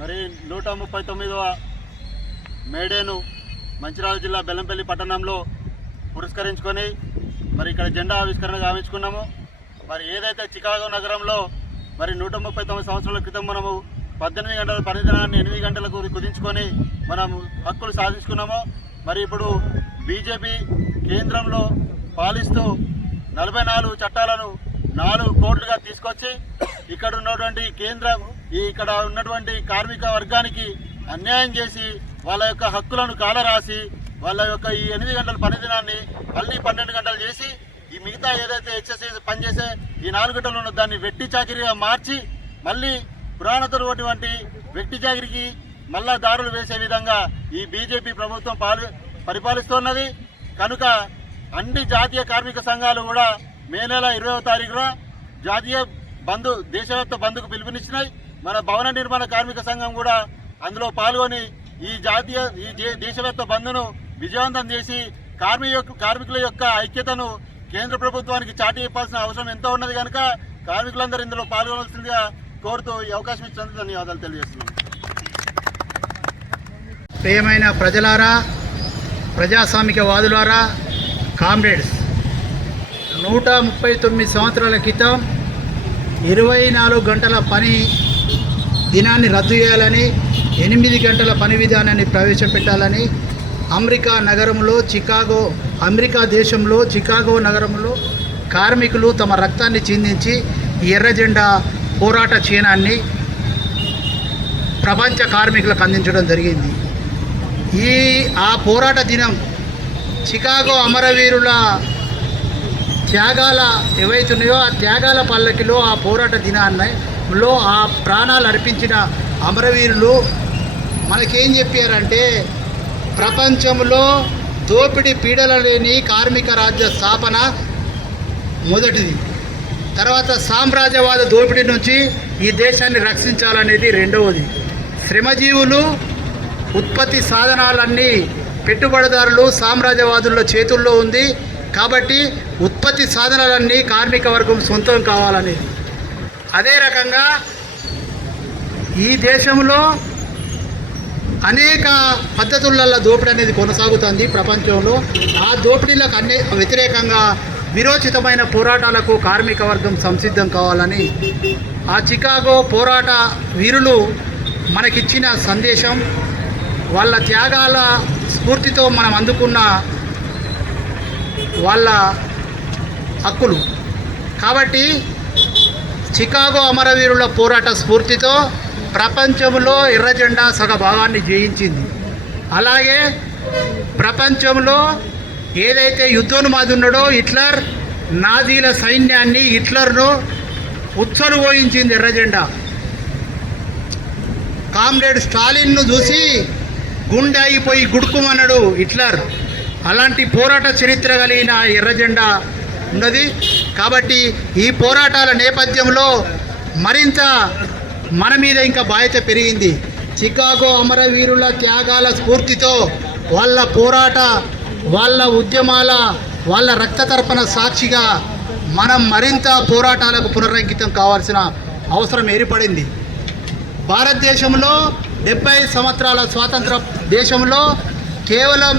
మరి నూట ముప్పై తొమ్మిదవ మేడేను మంచిరాల జిల్లా బెల్లంపల్లి పట్టణంలో పురస్కరించుకొని మరి ఇక్కడ జెండా ఆవిష్కరణ గావించుకున్నాము. మరి ఏదైతే చికాగో నగరంలో మరి నూట ముప్పై తొమ్మిది సంవత్సరాల క్రితం మనము పద్దెనిమిది గంటల పనిదినాన్ని ఎనిమిది గంటలకు కుదించుకొని మనం హక్కులు సాధించుకున్నాము. మరి ఇప్పుడు బీజేపీ కేంద్రంలో పాలిస్తూ నలభై నాలుగు చట్టాలను నాలుగు కోట్లుగా తీసుకొచ్చి ఇక్కడ ఉన్నటువంటి కేంద్రం ఈ ఇక్కడ ఉన్నటువంటి కార్మిక వర్గానికి అన్యాయం చేసి వాళ్ళ యొక్క హక్కులను కాలరాసి వాళ్ళ యొక్క ఈ ఎనిమిది గంటల పనిదినాన్ని మళ్ళీ పన్నెండు గంటలు చేసి ఈ మిగతా ఏదైతే ఎక్సర్సైజ్ పనిచేసే ఈ నాలుగు గంటలు ఉన్న దాన్ని వెట్టి చాకిరిగా మార్చి మళ్ళీ పురాణతటువంటి వెట్టి చాకిరికి మళ్ళా దారులు వేసే విధంగా ఈ బీజేపీ ప్రభుత్వం పాలి పరిపాలిస్తున్నది. కనుక అన్ని జాతీయ కార్మిక సంఘాలు కూడా మే నెల ఇరవై తారీఖున జాతీయ బంధు దేశవ్యాప్త బంధుకు పిలుపునిచ్చినాయి. మన భవన నిర్మాణ కార్మిక సంఘం కూడా అందులో పాల్గొని ఈ జాతీయ ఈ దే- దేశవ్యాప్త బంధును విజయవంతం చేసి కార్మిక యొక్క- కార్మికుల యొక్క ఐక్యతను కేంద్ర ప్రభుత్వానికి చాటి చెప్పాల్సిన అవసరం ఎంతో ఉన్నది కనుక కార్మికులందరూ ఇందులో పాల్గొనవలసిందిగా కోరుతూ ఈ అవకాశం ఇచ్చినందుకు ధన్యవాదాలు తెలియజేస్తున్నాను. ప్రియమైన ప్రజలారా ప్రజాస్వామిక వాదులారా కామ్రేడ్స్. నూట ముప్పై తొమ్మిది సంవత్సరాల క్రితం ఇరవై నాలుగు గంటల పని దినాన్ని రద్దు చేయాలని ఎనిమిది గంటల పని విధానాన్ని ప్రవేశపెట్టాలని అమెరికా నగరంలో చికాగో అమెరికా దేశంలో చికాగో నగరంలో కార్మికులు తమ రక్తాన్ని చిందించి ఈ పోరాట చీనాన్ని ప్రపంచ కార్మికులకు అందించడం జరిగింది. ఈ ఆ పోరాట దినం చికాగో అమరవీరుల త్యాగాల ఏవైతున్నాయో ఆ త్యాగాల పల్లకిలో ఆ పోరాట దినాల్లో ఆ ప్రాణాలు అర్పించిన అమరవీరులు మనకేం చెప్పారంటే ప్రపంచంలో దోపిడీ పీడల లేని కార్మిక రాజ్య స్థాపన మొదటిది. తర్వాత సామ్రాజ్యవాద దోపిడీ నుంచి ఈ దేశాన్ని రక్షించాలనేది రెండవది. శ్రమజీవులు ఉత్పత్తి సాధనాలన్నీ పెట్టుబడిదారులు సామ్రాజ్యవాదుల చేతుల్లో ఉంది. కాబట్టి ఉత్పత్తి సాధనాలన్నీ కార్మిక వర్గం సొంతం కావాలని. అదే రకంగా ఈ దేశంలో అనేక పద్ధతులలో దోపిడీ అనేది కొనసాగుతుంది ప్రపంచంలో. ఆ దోపిడీలకు అనే వ్యతిరేకంగా విరోచితమైన పోరాటాలకు కార్మిక వర్గం సంసిద్ధం కావాలని. ఆ చికాగో పోరాట వీరులు మనకిచ్చిన సందేశం వాళ్ళ త్యాగాల స్ఫూర్తితో మనం అందుకున్న వాళ్ళ హక్కులు. కాబట్టి చికాగో అమరవీరుల పోరాట స్ఫూర్తితో ప్రపంచంలో ఎర్రజెండా సగ భాగాన్ని జయించింది. అలాగే ప్రపంచంలో ఏదైతే యుద్ధోన్మాది ఉన్నాడో హిట్లర్ నాజీల సైన్యాన్ని హిట్లర్ను ఉత్సలు పోయించింది ఎర్రజెండా. కామ్రేడ్ స్టాలిన్ను చూసి గుండె అయిపోయి గుడుకుమన్నాడు హిట్లర్. అలాంటి పోరాట చరిత్ర కలిగిన ఎర్రజెండా ఉన్నది. కాబట్టి ఈ పోరాటాల నేపథ్యంలో మరింత మన మీద ఇంకా బాధ్యత పెరిగింది. చికాగో అమరవీరుల త్యాగాల స్ఫూర్తితో వాళ్ళ పోరాట వాళ్ళ ఉద్యమాల వాళ్ళ రక్తతర్పణ సాక్షిగా మనం మరింత పోరాటాలకు పునరంకితం కావాల్సిన అవసరం ఏర్పడింది. భారతదేశంలో డెబ్బై సంవత్సరాల స్వాతంత్ర దేశంలో కేవలం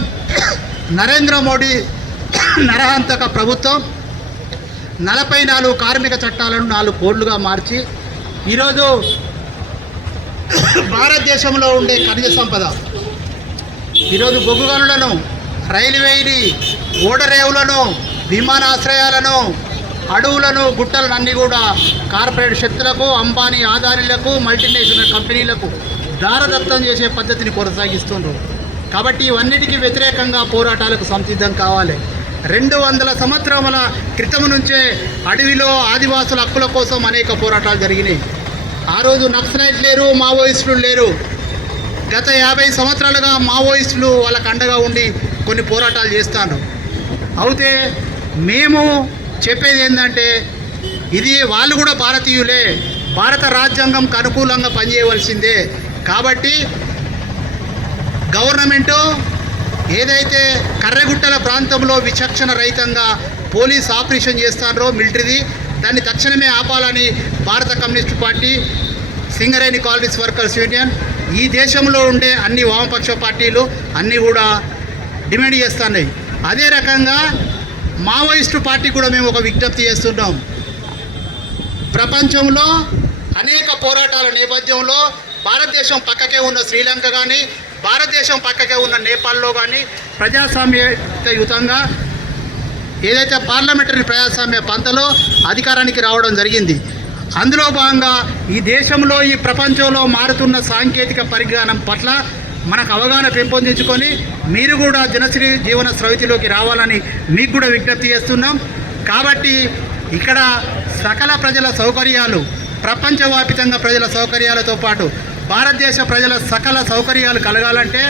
నరేంద్ర మోడీ నరహంతక ప్రభుత్వం నలభై నాలుగు కార్మిక చట్టాలను నాలుగు కోడ్లుగా మార్చి ఈరోజు భారతదేశంలో ఉండే ఖనిజ సంపద ఈరోజు బొగ్గు గనులను రైల్వేని ఓడరేవులను విమానాశ్రయాలను అడవులను గుట్టలను అన్నీ కూడా కార్పొరేట్ శక్తులకు అంబానీ ఆదానీలకు మల్టీనేషనల్ కంపెనీలకు దారదత్తం చేసే పద్ధతిని కొనసాగిస్తున్నారు కాబట్టి ఇవన్నిటికీ వ్యతిరేకంగా పోరాటాలకు సంసిద్ధం కావాలి. రెండు వందల సంవత్సరముల క్రితం నుంచే అడవిలో ఆదివాసుల హక్కుల కోసం అనేక పోరాటాలు జరిగినాయి. ఆ రోజు నక్సలైట్ లేరు మావోయిస్టులు లేరు. గత యాభై సంవత్సరాలుగా మావోయిస్టులు వాళ్ళకు అండగా ఉండి కొన్ని పోరాటాలు చేస్తాను. అయితే మేము చెప్పేది ఏంటంటే ఇది వాళ్ళు కూడా భారతీయులే. భారత రాజ్యాంగంకు అనుకూలంగా పనిచేయవలసిందే. కాబట్టి గవర్నమెంటు ఏదైతే కర్రగుట్టల ప్రాంతంలో విచక్షణ రహితంగా పోలీస్ ఆపరేషన్ చేస్తారో మిలిటరీది దాన్ని తక్షణమే ఆపాలని భారత communist party Singareni colonies workers union ఈ దేశంలో ఉండే అన్ని వామపక్ష పార్టీలు అన్నీ కూడా డిమాండ్ చేస్తున్నాయి. అదే రకంగా మావోయిస్టు పార్టీ కూడా మేము ఒక విజ్ఞప్తి చేస్తున్నాం. ప్రపంచంలో అనేక పోరాటాల నేపథ్యంలో భారతదేశం పక్కకే ఉన్న శ్రీలంక కానీ భారతదేశం పక్కకే ఉన్న నేపాల్లో కానీ ప్రజాస్వామ్యయుతంగా ఏదైతే పార్లమెంటరీ ప్రజాస్వామ్య పంతలో అధికారానికి రావడం జరిగింది. అందులో భాగంగా ఈ దేశంలో ఈ ప్రపంచంలో మారుతున్న సాంకేతిక పరిజ్ఞానం పట్ల మనకు అవగాహన పెంపొందించుకొని మీరు కూడా జనశ్రీ జీవన స్రవితిలోకి రావాలని మీకు కూడా విజ్ఞప్తి చేస్తున్నాం. కాబట్టి ఇక్కడ సకల ప్రజల సౌకర్యాలు ప్రపంచవ్యాపితంగా ప్రజల సౌకర్యాలతో పాటు భారతదేశ ప్రజల సకల సౌకర్యాలు కలగాలంటే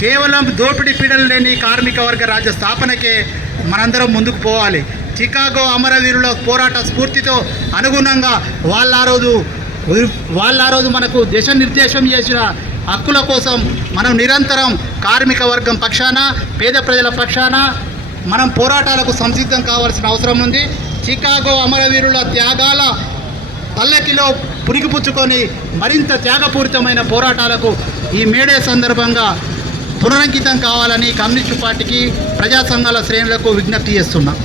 కేవలం దోపిడీ పీడలు లేని కార్మిక వర్గ రాజ్య స్థాపనకే మనందరం ముందుకు పోవాలి. చికాగో అమరవీరుల పోరాట స్ఫూర్తితో అనుగుణంగా వాళ్ళ ఆ రోజు వాళ్ళ ఆ రోజు మనకు దిశనిర్దేశం చేసిన హక్కుల కోసం మనం నిరంతరం కార్మిక వర్గం పక్షాన పేద ప్రజల పక్షాన మనం పోరాటాలకు సంసిద్ధం కావాల్సిన అవసరం ఉంది. చికాగో అమరవీరుల త్యాగాల పల్లకిలో పురిగిపుచ్చుకొని మరింత త్యాగపూరితమైన పోరాటాలకు ఈ మేడే సందర్భంగా పునరంకితం కావాలని కమ్యూనిస్టు పార్టీకి ప్రజా సంఘాల శ్రేణులకు విజ్ఞప్తి చేస్తున్నాం.